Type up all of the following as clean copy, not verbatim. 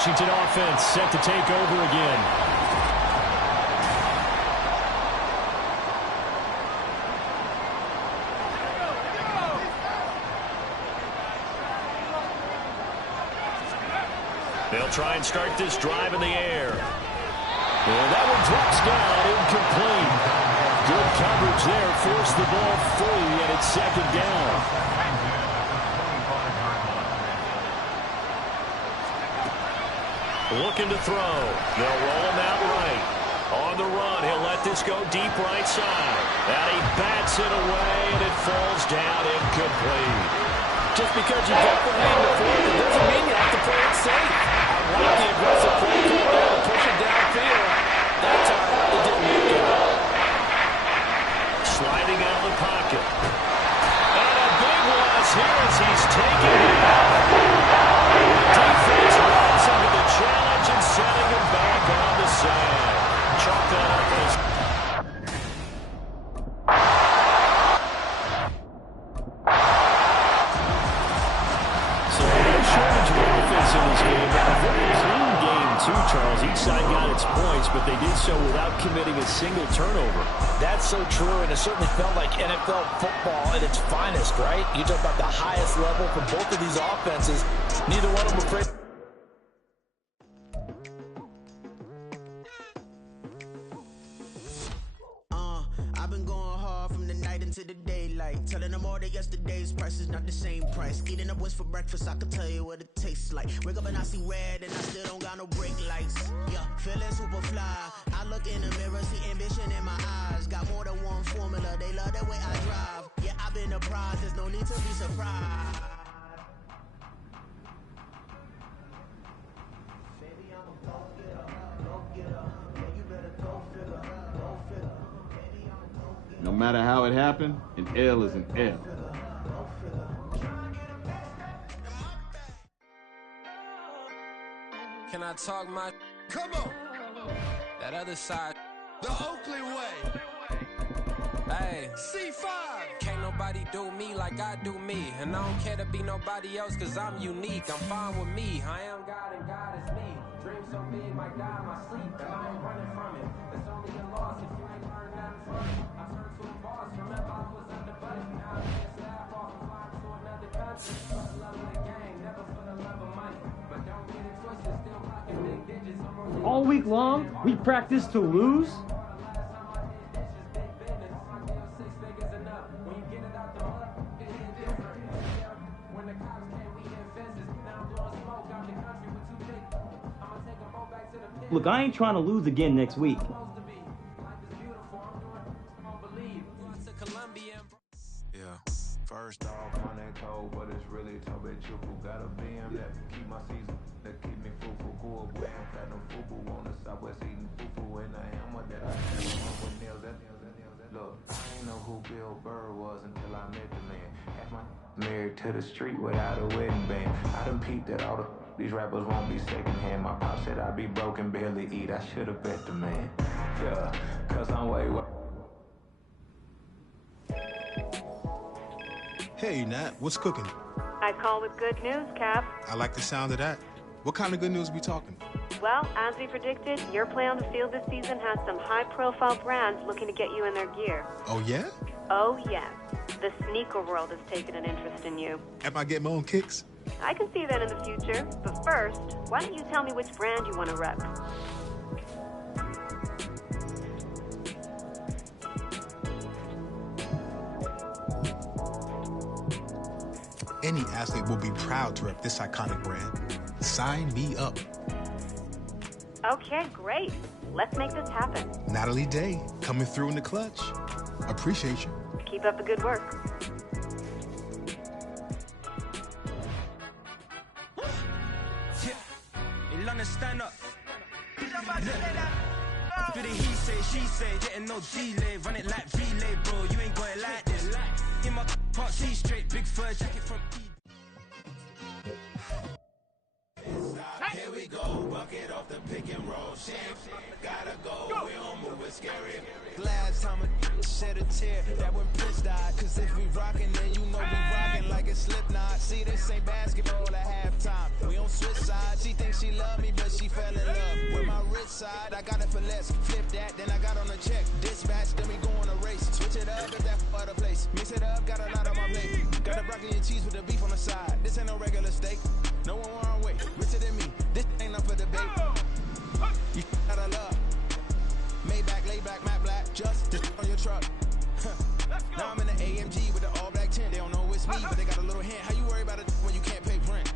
Washington offense set to take over again. They'll try and start this drive in the air. And that one drops down, incomplete. Good coverage there, forced the ball free, and it's second down. Looking to throw. They'll roll him out right. On the run, he'll let this go deep right side. And he bats it away, and it falls down incomplete. Just because you got the lead before, it doesn't mean you have to play it safe. I like the aggressive play call there to push it downfield. That time, it didn't work out. Sliding out of the pocket. And a big loss here as he's taken it out. Defense rising to the challenge and setting him back on the side. Chalk that up as... So no shortage of offense in this game. A very clean game too, Charles. Each side got its points, but they did so without committing a single turnover. That's so true, and it certainly felt like NFL football at its finest, right? You talk about the highest level for both of these offenses. Neither one of them afraid. I've been going hard from the night into the daylight, telling them all that yesterday's price is not the same price. Eating up what's for breakfast, I can tell you what it tastes like. Wake up and I see red, and I still don't got no brake lights. Yeah, feeling super fly. I look in the mirror, see ambition in my eyes. Got more than one formula, they love the way I drive. Yeah, I've been a prize, there's no need to be surprised. Baby, I'm a go-getter, go-getter. Yeah, you better go figure, go figure. No matter how it happened, an L is an L. Can I talk my... Come on! That other side. The Oakley way. Hey. C5. Can't nobody do me like I do me. And I don't care to be nobody else cause I'm unique. I'm fine with me. I am God and God is me. Dream so big might die in my sleep. And I ain't running from it. It's only a loss if you ain't learned nothing from it. I turned to a boss. Remember I was under buddy. Now I can't staff off and fly to another country. For the love of the game, never for the love of money. But don't get it twisted, still rocking big digits. All week long, we practice to lose? Look, I ain't trying to lose again next week. Yeah, first off, money cold, but it's really Toby Chupu. Got a BM that keep my season, that keep me fufu. Cool, wearing platinum fufu on the southwest eating fufu. And I hammer that I have with nails. Look, I ain't know who Bill Burr was until I met the man. Had my married to the street without a wedding band. I done peeped that all these rappers won't be secondhand. My pop said I'd be broken, barely eat. I should've bet the man. Yeah, cause I'm way. Hey, Nat, what's cooking? I call with good news, Cap. I like the sound of that. What kind of good news we talking? Well, as we predicted, your play on the field this season has some high-profile brands looking to get you in their gear. Oh, yeah? Oh, yes. The sneaker world has taken an interest in you. Am I getting my own kicks? I can see that in the future. But first, why don't you tell me which brand you want to rep? Any athlete will be proud to rep this iconic brand. Sign me up. Okay, great. Let's make this happen. Natalie Day, coming through in the clutch. Appreciate you. Keep up the good work. In London, stand up. Do the he say, she say, getting no delay. Run it like relay, bro. You ain't got it like this. In my part, see straight, big fur jacket from E. Here we go, bucket off the pick and roll. Shit, gotta go. We don't move it scary. Glad time shed a tear. That when Prince died. Cause if we rockin', then you know we rockin' like a Slipknot. See, this ain't basketball at halftime. We on switch sides. She thinks she love me, but she fell in love with my rich side. I got it for less. Flip that, then I got on a check. Dispatch, then we go on a race. Switch it up, get that other place. Mix it up, got a lot on my plate. Got the broccoli and cheese with the beef on the side. This ain't no regular steak. No one wrong way. Richer than me. This ain't up for debate. You gotta love. Maybach, laid back, matte black. Just on your truck. Now I'm in the AMG with the all black tint. They don't know it's me, but they got a little hint. How you worry about it when you can't pay rent?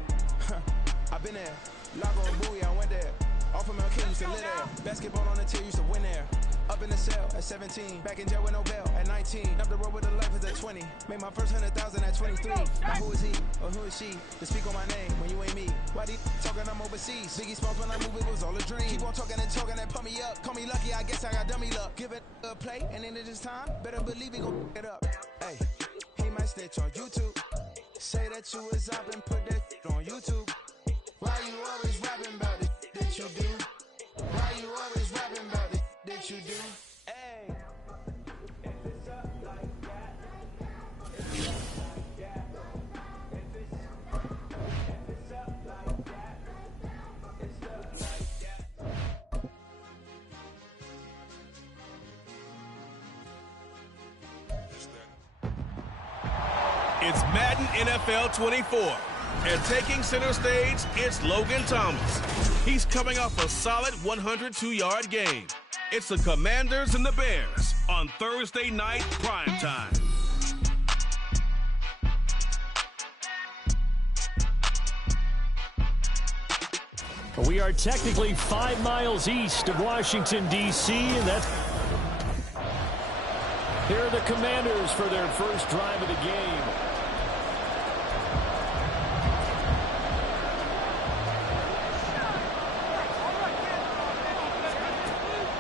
I've been there. Lago and Bowie, I went there. Off of MLK, used to live there. Basketball on the tier, used to win there. Up in the cell at 17. Back in jail with no bail at 19. Up the road with the life is at 20. Made my first 100,000 at 23. Now who is he or who is she to speak on my name when you ain't me? Why they talking I'm overseas? Biggie Smalls when I move it was all a dream. Keep on talking and pump me up. Call me lucky, I guess I got dummy luck. Give it a play and then it is time. Better believe he gon' it up. Hey, he might snitch on YouTube. Say that you was up and put that on YouTube. Why you always rapping about it that you do? Why you always rapping about it that you do? Hey, if it's up like that, if it's up like that, if it's up like that, it's up like that. It's Madden NFL 24. And taking center stage, it's Logan Thomas. He's coming off a solid 102-yard game. It's the Commanders and the Bears on Thursday night primetime. We are technically 5 miles east of Washington, D.C., and that's... Here are the Commanders for their first drive of the game.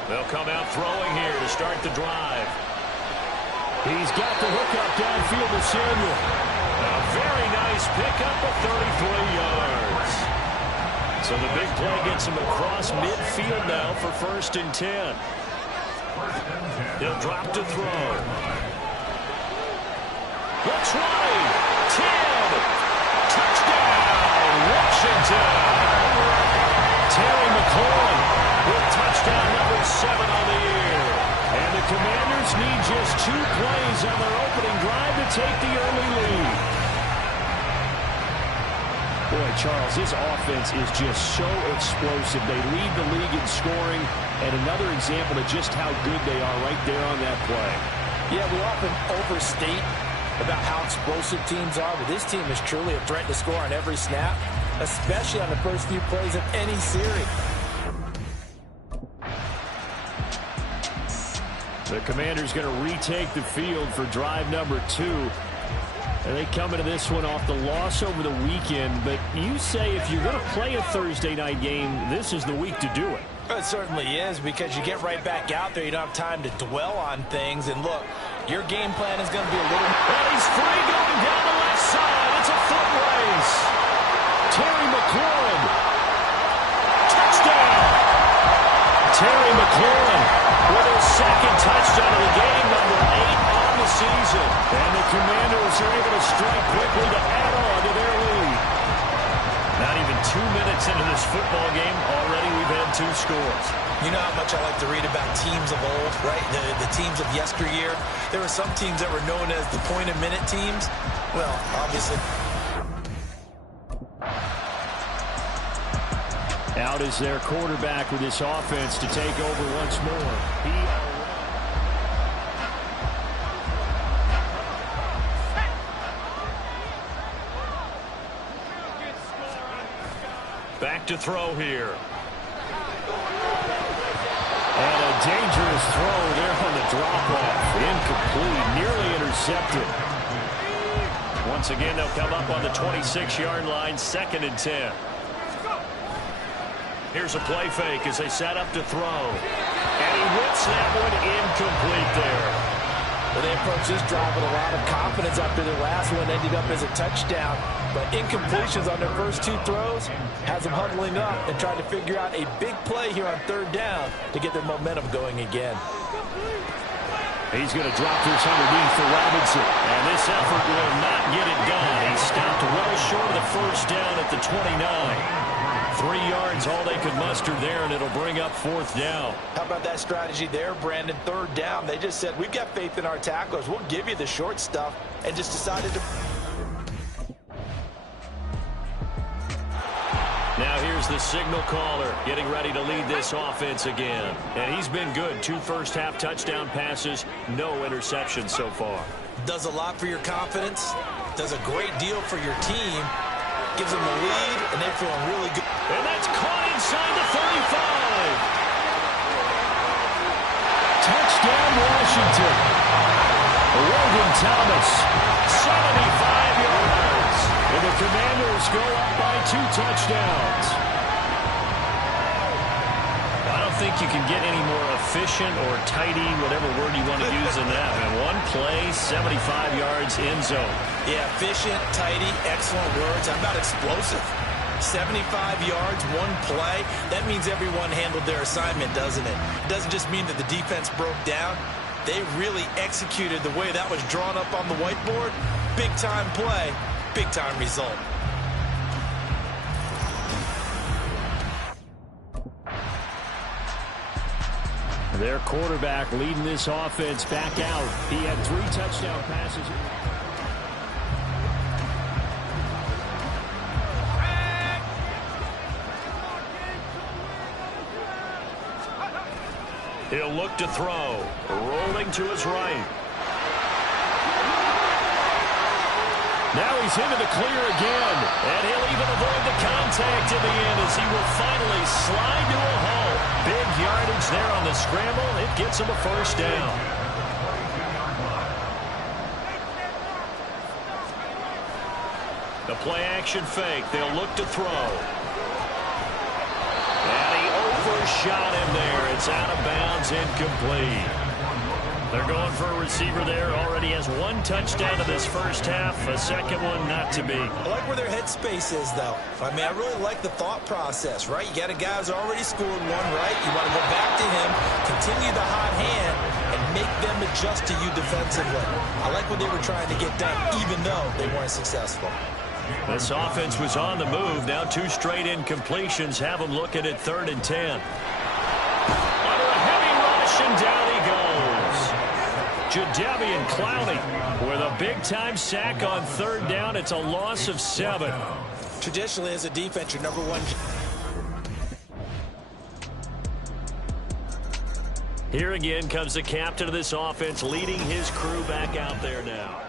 They'll come out throwing here to start the drive. He's got the hookup downfield to Samuel. A very nice pickup of 33 yards. So the big play gets him across midfield now for 1st and 10. He'll drop to throw. The 20, 10, touchdown, Washington. Terry McLaurin with touchdown number 7 on the year. And the Commanders need just 2 plays on their opening drive to take the early lead. Boy, Charles, this offense is just so explosive. They lead the league in scoring, and another example of just how good they are right there on that play. Yeah, we often overstate about how explosive teams are, but this team is truly a threat to score on every snap, especially on the first few plays of any series. The Commanders going to retake the field for drive number 2. And they come into this one off the loss over the weekend. But you say if you're going to play a Thursday night game, this is the week to do it. It certainly is, because you get right back out there. You don't have time to dwell on things. And look, your game plan is going to be a little... And he's free going down the left side. It's a foot race. Terry McLaurin. Touchdown. Terry McLaurin with his 2nd touchdown of the game, number 8 on the season. And the Commanders are able to strike quickly to add on to their lead. Not even 2 minutes into this football game, already we've had 2 scores. You know how much I like to read about teams of old, right? The teams of yesteryear. There were some teams that were known as the point-a-minute teams. Well, obviously... Out is their quarterback with this offense to take over once more. Back to throw here. And a dangerous throw there on the drop-off. Incomplete, nearly intercepted. Once again, they'll come up on the 26-yard line, 2nd and 10. Here's a play fake as they set up to throw. And he whips that one incomplete there. Well, they approach this drive with a lot of confidence after their last one ended up as a touchdown. But incompletions on their first 2 throws has them huddling up and trying to figure out a big play here on 3rd down to get their momentum going again. He's going to drop this underneath for Robinson. And this effort will not get it done. He stopped well short of the first down at the 29. 3 yards, all they could muster there, and it'll bring up 4th down. How about that strategy there, Brandon? 3rd down. They just said, we've got faith in our tacklers. We'll give you the short stuff, and just decided to... Now here's the signal caller getting ready to lead this offense again. And he's been good. 2 first-half touchdown passes, no interceptions so far. Does a lot for your confidence, does a great deal for your team, gives them the lead, and they're feeling really good. And that's caught inside the 35. Touchdown, Washington. Logan Thomas, 75 yards. And the Commanders go up by 2 touchdowns. I don't think you can get any more efficient or tidy, whatever word you want to use in that. And 1 play, 75 yards, end zone. Yeah, efficient, tidy, excellent words. How about explosive? 75 yards, 1 play. That means everyone handled their assignment, doesn't it? It doesn't just mean that the defense broke down. They really executed the way that was drawn up on the whiteboard. Big-time play, big-time result. Their quarterback leading this offense back out. He had 3 touchdown passes. He'll look to throw. Rolling to his right. Now he's into the clear again. And he'll even avoid the contact in the end as he will finally slide to a hole. Big yardage there on the scramble. It gets him a first down. The play action fake. They'll look to throw. And he overshot him there. It's out of bounds, incomplete. They're going for a receiver there. Already has 1 touchdown in this first half. A second one not to be. I like where their headspace is, though. I mean, I really like the thought process, right? You got a guy who's already scored 1, right? You want to go back to him, continue the hot hand, and make them adjust to you defensively. I like what they were trying to get done, even though they weren't successful. This offense was on the move. Now 2 straight incompletions have them looking at 3rd and 10. Under a heavy rush, and down he goes. Jadeveon Clowney with a big-time sack on 3rd down. It's a loss of 7. Traditionally, as a defense, your number 1... Here again comes the captain of this offense, leading his crew back out there now.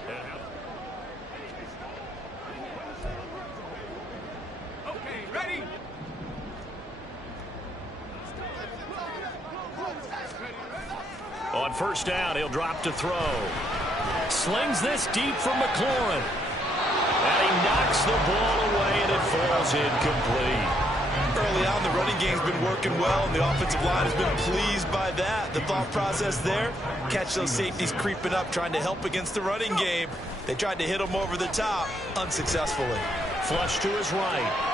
On 1st down, he'll drop to throw. Slings this deep from McLaurin. And he knocks the ball away, and it falls incomplete. Early on, the running game's been working well, and the offensive line has been pleased by that. The thought process there, catch those safeties creeping up, trying to help against the running game. They tried to hit him over the top, unsuccessfully. Flush to his right.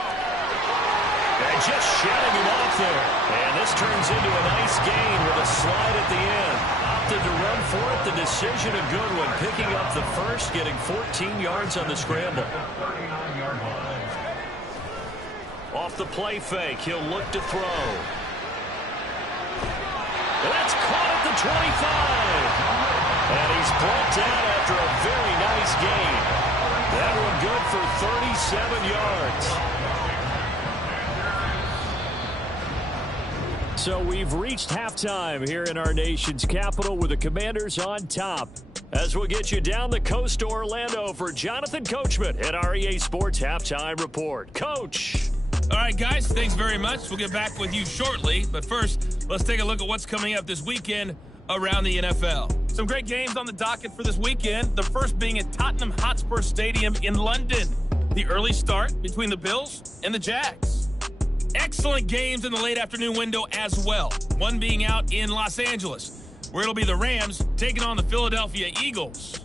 And just shutting him off there. And this turns into a nice gain with a slide at the end. Opted to run for it. The decision a good one. Picking up the first, getting 14 yards on the scramble. Off the play fake, he'll look to throw. That's caught at the 25. And he's brought down after a very nice gain. That one good for 37 yards. So we've reached halftime here in our nation's capital with the Commanders on top. As we'll get you down the coast to Orlando for Jonathan Coachman at our EA Sports Halftime Report. Coach. All right, guys, thanks very much. We'll get back with you shortly. But first, let's take a look at what's coming up this weekend around the NFL. Some great games on the docket for this weekend. The first being at Tottenham Hotspur Stadium in London. The early start between the Bills and the Jags. Excellent games in the late afternoon window as well. One being out in Los Angeles, where it'll be the Rams taking on the Philadelphia Eagles.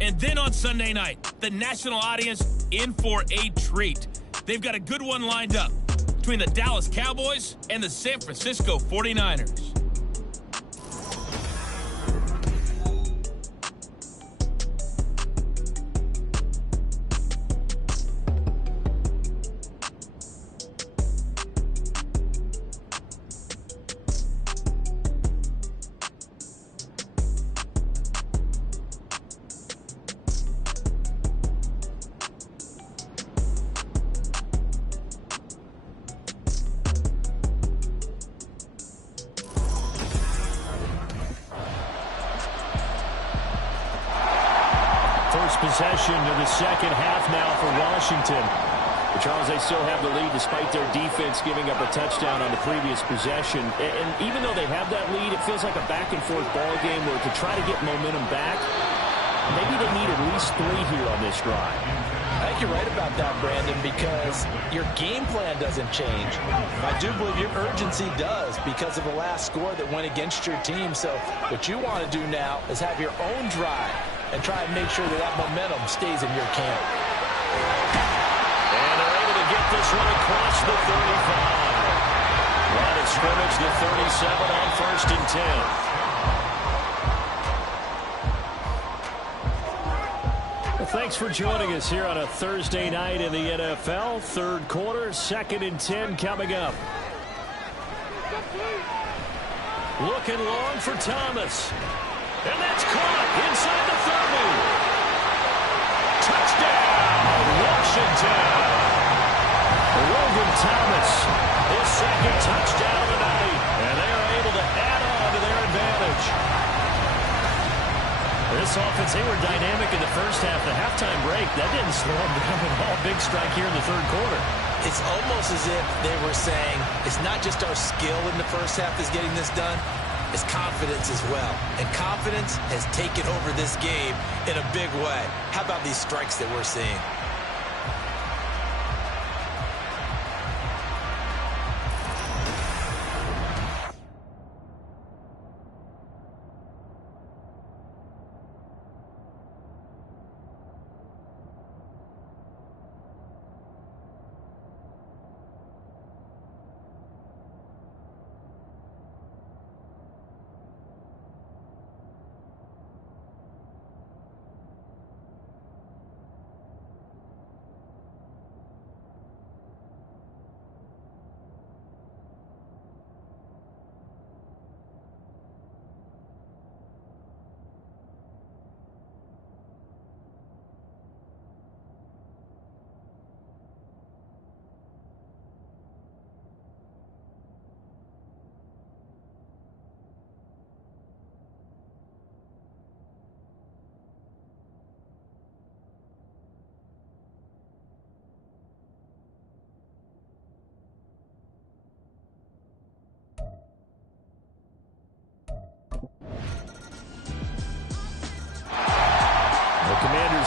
And then on Sunday night, the national audience in for a treat. They've got a good one lined up between the Dallas Cowboys and the San Francisco 49ers. first possession of the second half now for Washington. But Charles, they still have the lead despite their defense giving up a touchdown on the previous possession. And even though they have that lead, it feels like a back-and-forth ball game where to try to get momentum back, maybe they need at least 3 here on this drive. I think you're right about that, Brandon, because your game plan doesn't change. I do believe your urgency does because of the last score that went against your team. So what you want to do now is have your own drive and try and make sure that that momentum stays in your camp. And they're able to get this one across the 35. Line of scrimmage, the 37 on 1st and 10. Thanks for joining us here on a Thursday night in the NFL. Third quarter, 2nd and 10 coming up. Looking long for Thomas. And that's caught inside the 30. Touchdown, Washington. Logan Thomas, his 2nd touchdown tonight. And they are able to add on to their advantage. This offense, they were dynamic in the first half. The halftime break, that didn't slow them down at all. Big strike here in the third quarter. It's almost as if they were saying, it's not just our skill in the first half that's getting this done, it's confidence as well. And confidence has taken over this game in a big way. How about these strikes that we're seeing?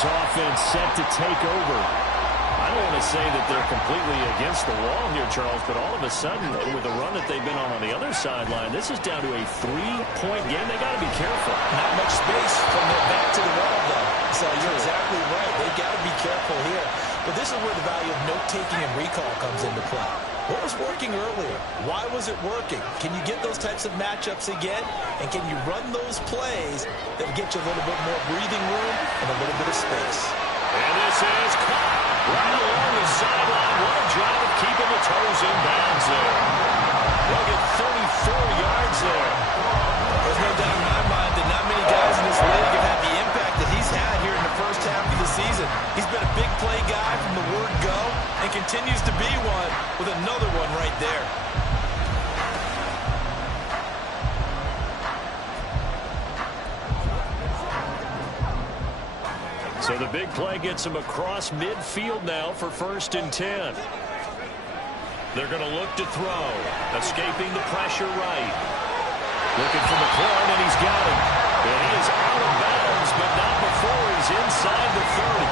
Offense set to take over. I don't want to say that they're completely against the wall here, Charles, but all of a sudden, with the run that they've been on the other sideline, this is down to a 3-point game. They got to be careful. Not much space from their back to the wall, though. So you're exactly right. They got to be careful here. But this is where the value of note-taking and recall comes into play. What was working earlier? Why was it working? Can you get those types of matchups again? And can you run those plays that get you a little bit more breathing room and a little bit of space? And this is caught right along the sideline. What a job of keeping the toes in bounds there. They'll get 34 yards there. There's no doubt in my mind that not many guys in this league have had the impact that he's had here in the first half of the season. He's been a big play guy from the word go and continues to be one with another one right there. So the big play gets him across midfield now for 1st and 10. They're going to look to throw. Escaping the pressure right. Looking for McLaurin, and he's got him. And he is out of bounds, but not before he's inside the 30.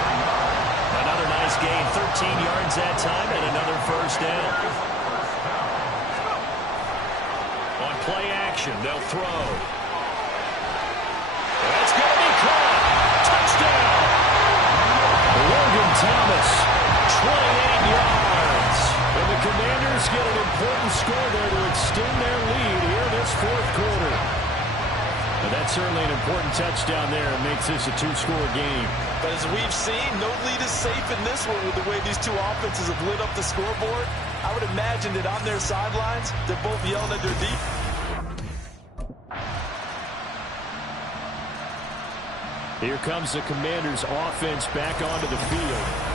Another nice gain, 13 yards that time, and another 1st down. On play action, they'll throw. That's going to be caught. Touchdown. Logan Thomas, 28 yards. And the Commanders get an important score there to extend their lead here this 4th quarter. And that's certainly an important touchdown there. It makes this a 2-score game. But as we've seen, no lead is safe in this one with the way these two offenses have lit up the scoreboard. I would imagine that on their sidelines, they're both yelling at their defense. Here comes the Commanders' offense back onto the field.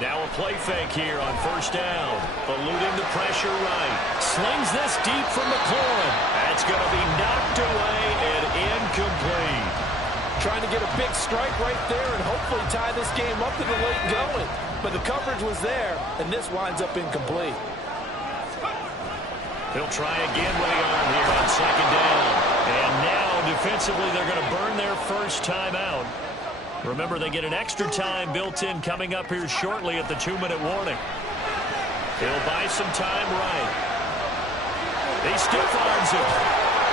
Now a play fake here on first down. Eluding the pressure right. Slings this deep from McLaurin. That's going to be knocked away and incomplete. Trying to get a big strike right there and hopefully tie this game up in the late going. But the coverage was there, and this winds up incomplete. He'll try again late on here on second down. And now defensively they're going to burn their first timeout. Remember, they get an extra time built in coming up here shortly at the 2-minute warning. He'll buy some time right. He stiff arms him.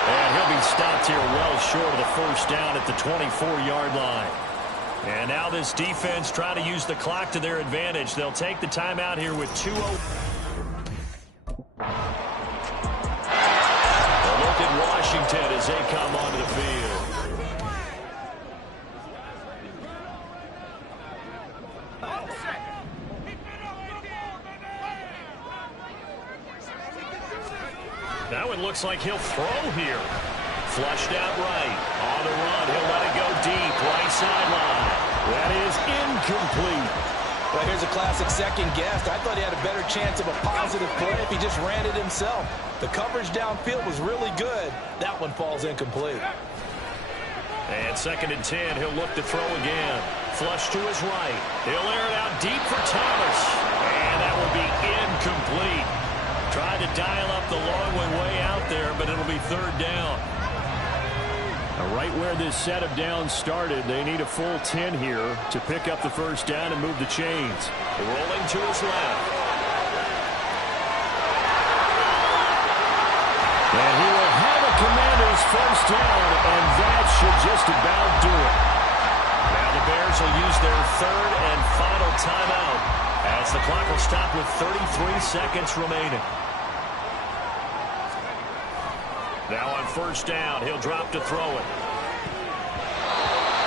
And he'll be stopped here well short of the first down at the 24-yard line. And now this defense trying to use the clock to their advantage. They'll take the timeout here with 2-0. A look at Washington as they come onto the field. Now it looks like he'll throw here. Flushed out right. On the run, he'll let it go deep. Right sideline. That is incomplete. Well, here's a classic second guess. I thought he had a better chance of a positive play if he just ran it himself. The coverage downfield was really good. That one falls incomplete. And 2nd and 10, he'll look to throw again. Flush to his right. He'll air it out deep for Thomas. And that will be incomplete. Tried to dial up the long one way out there, but it'll be 3rd down. Right where this set of downs started, they need a full 10 here to pick up the first down and move the chains. Rolling to his left. And he will have a Commander's first down, and that should just about do it. Now the Bears will use their 3rd and final timeout as the clock will stop with 33 seconds remaining. Now on first down, he'll drop to throw it.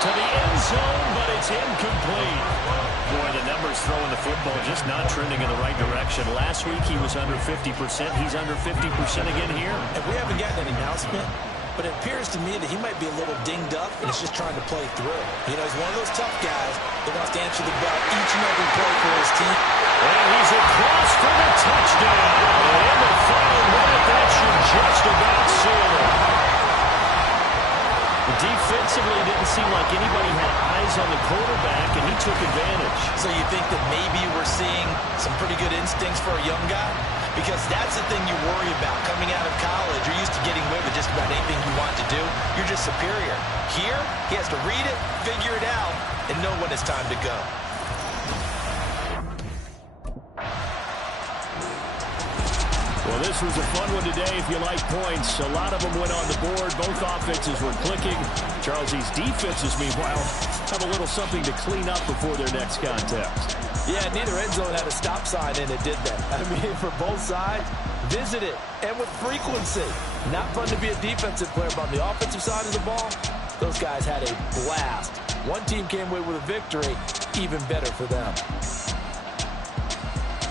To the end zone, but it's incomplete. Boy, the numbers throwing the football just not trending in the right direction. Last week he was under 50%. He's under 50% again here. And we haven't gotten an announcement, but it appears to me that he might be a little dinged up and is just trying to play through. You know, he's one of those tough guys that wants to answer the bell each and every play for his team. And he's across for the touchdown. And in the final minute, that should just about seal it. Defensively, didn't seem like anybody had eyes on the quarterback, and he took advantage. So you think that maybe we're seeing some pretty good instincts for a young guy? Because that's the thing you worry about. Coming out of college, you're used to getting away with just about anything you want to do. You're just superior. Here, he has to read it, figure it out, and know when it's time to go. Well, this was a fun one today if you like points. A lot of them went on the board. Both offenses were clicking. Charles's defenses, meanwhile, have a little something to clean up before their next contest. Yeah, neither end zone had a stop sign in it, did they? I mean, for both sides, visit it, and with frequency. Not fun to be a defensive player, but on the offensive side of the ball, those guys had a blast. One team came away with a victory, even better for them.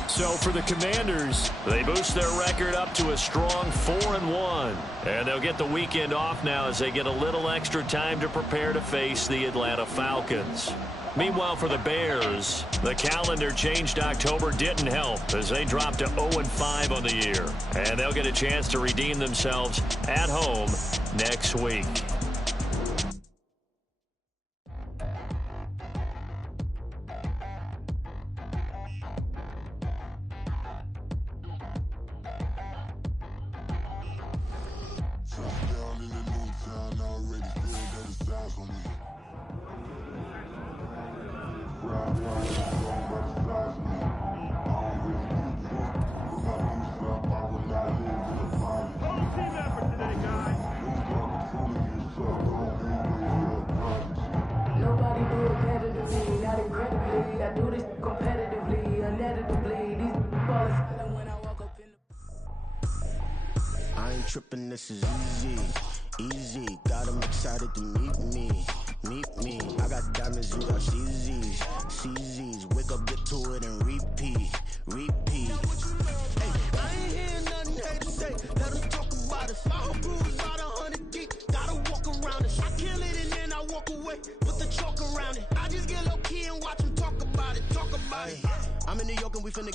So for the Commanders, they boost their record up to a strong 4-1. And they'll get the weekend off now as they get a little extra time to prepare to face the Atlanta Falcons. Meanwhile, for the Bears, the calendar changed October didn't help as they dropped to 0-5 on the year. And they'll get a chance to redeem themselves at home next week. Tripping, this is easy. Got them excited to meet me. I got diamonds, you got CZs. Wake up, get to it, and repeat. Hey, I ain't hearing nothing hate to say. Let them talk about us. My whole crew's about 100 deep. Gotta walk around it. I kill it and then I walk away with the chalk around it. I just get low key and watch them talk about it. I'm in New York and we finna